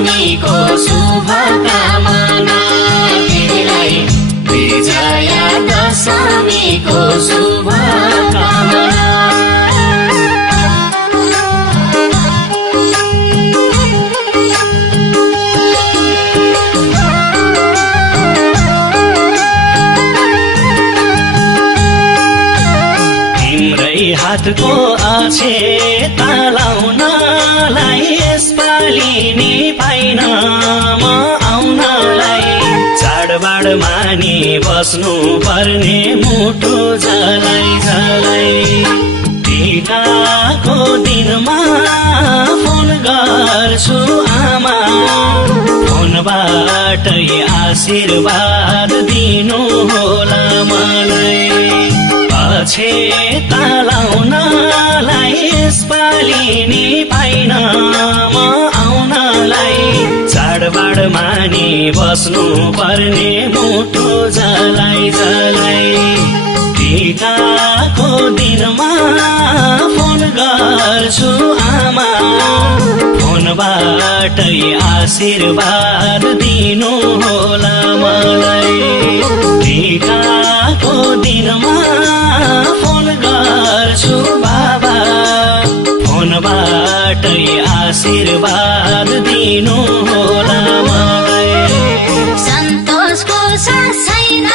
दशमीको शुभकामना तिमीलाई विजया दशमीको शुभकामना। हातको अक्षता लाउनलाई यसपालि नि पाइन म आउनलाई चाडबाड मानि बस्नु पर्ने मुटु झलाई झलाई टिकाको दिनमा फोन गर्छु आमा फोनबाटै आशीर्वाद दिनु होला मलाई अक्षता लाउनलाई यसपालि नि पाइन म आउनलाई चाडबाड मानि बस्नु पर्ने मुटु झलाई झलाई टिकाको दिनमा फोन गर्छु आमा फोनबाटै आशीर्वाद दिनु होला मलाई टिकाको दिनमा फोन गर्छु बाबा फोनबाटै आशीर्वाद दिनु होला मलाई। सन्तोषको सास छैन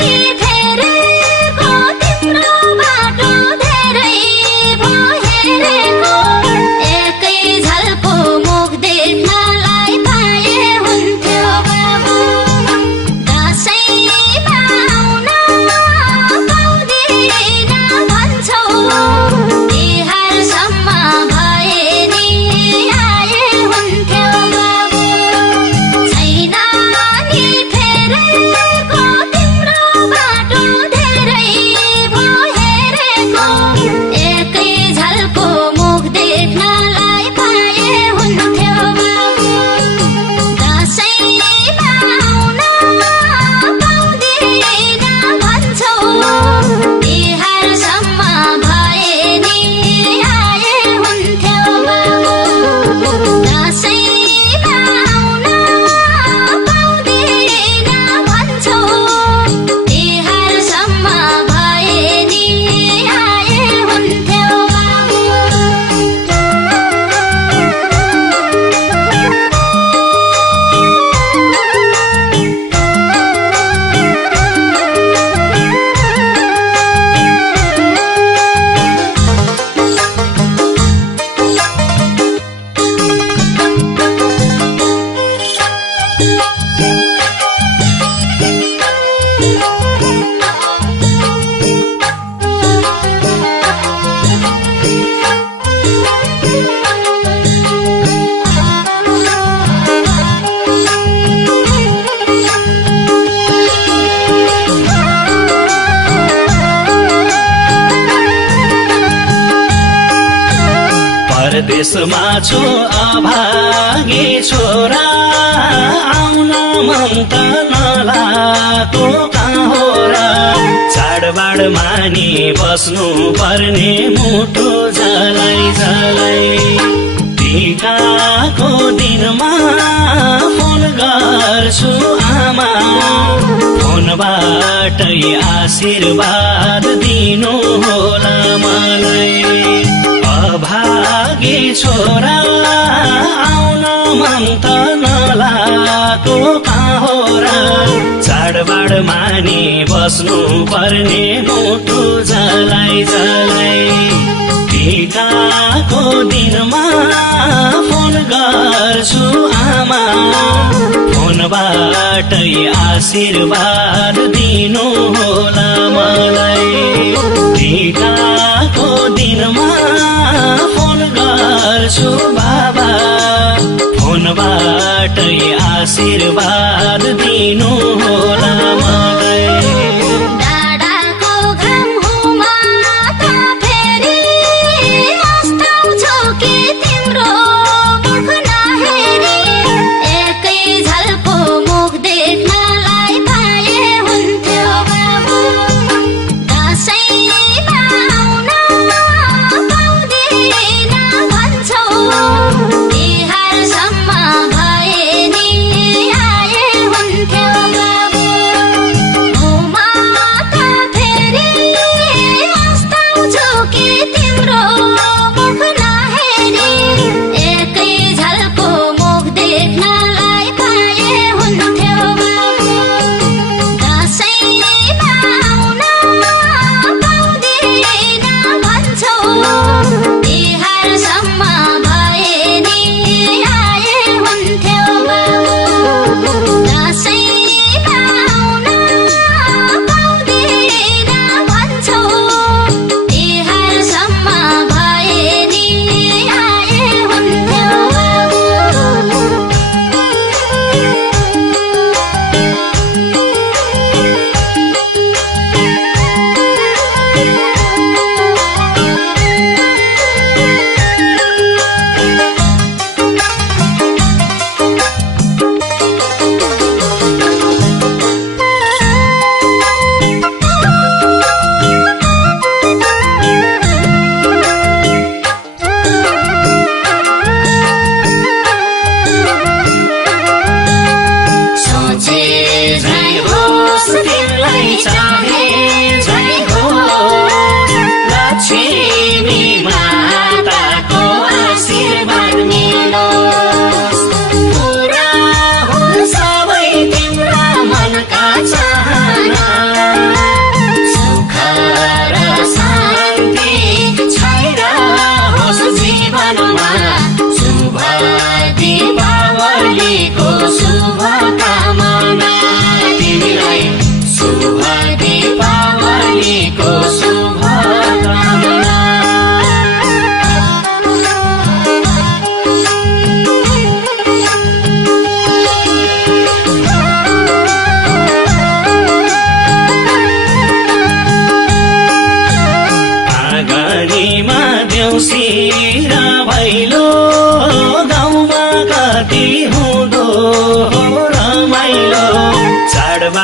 नि फेरेको तिम्रो बाटो धेरै भयो हेरेको एकै झल्को मुख देख्नलाई पाए हुन्थ्यो बाबु दशैँमा आउन पाउँदिन भन्छौ तिहारसम्म भए नि आए हुन्थ्यो बाबु छैन नि फेरेको तिम्रो बाटो धेरै भयो हेरेको एकै झल्को मुख देख्नलाई पाए हुन्थ्यो बाबु दशैँमा आउन पाउँदिन भन्छौ तिहारसम्म भए नि आए हुन्थ्यो बाबु दशैँमा आउन पाउँदिन भन्छौ तिहारसम्म भए नि आए हुन्थ्यो बाबु। परदेशमा छु अभागी छोरा आउन मन त नलाको कहाँ हो र चाडबाड मानि बस्नु पर्ने मुटु झलाई झलाई टिकाको दिनमा फोन गर्छु आमा फोनबाटै आशीर्वाद दिनु होला मलाई अभागी छोरा आउन मन त नलाको कहाँ हो र चाडबाड मानि बस्नु पर्ने मुटु झलाई झलाई टिकाको दिनमा फोन गर्छु आमा फोनबाटै आशीर्वाद दिनु होला मलाई टिकाको दिनमा फोन गर्छु बाबा फोनबाटै आशीर्वाद दिनु होला मलाई। डाँडाको घाम हुमा त फेरि अस्ताउँछौ कि तिम्रो मुख नहेरी एकै झल्को मुख देख्नलाई पाए हुन्थ्यो बाबु दशैँमा आउन पाउँदिन भन्छौ तिहारसम्म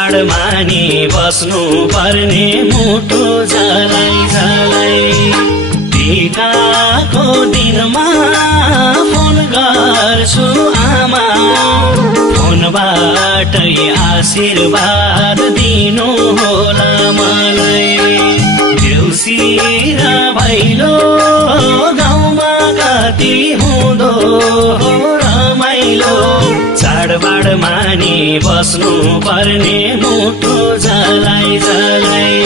चाडबाड मानि बस्नु पर्ने मुटु झलाई झलाई टिकाको दिनमा फोन गर्छु आमा फोनबाटै आशीर्वाद दिनु होला मलाई देउसी र भैलो गाउँमा कति हुँदो रमाइलो चाडबाड मानि बस्नु पर्ने मुटु झलाई झलाई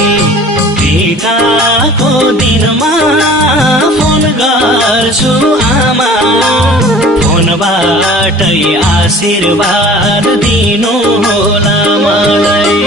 टिकाको दिनमा फोन गर्छु आमा फोनबाटै आशीर्वाद दिनु होला मलाई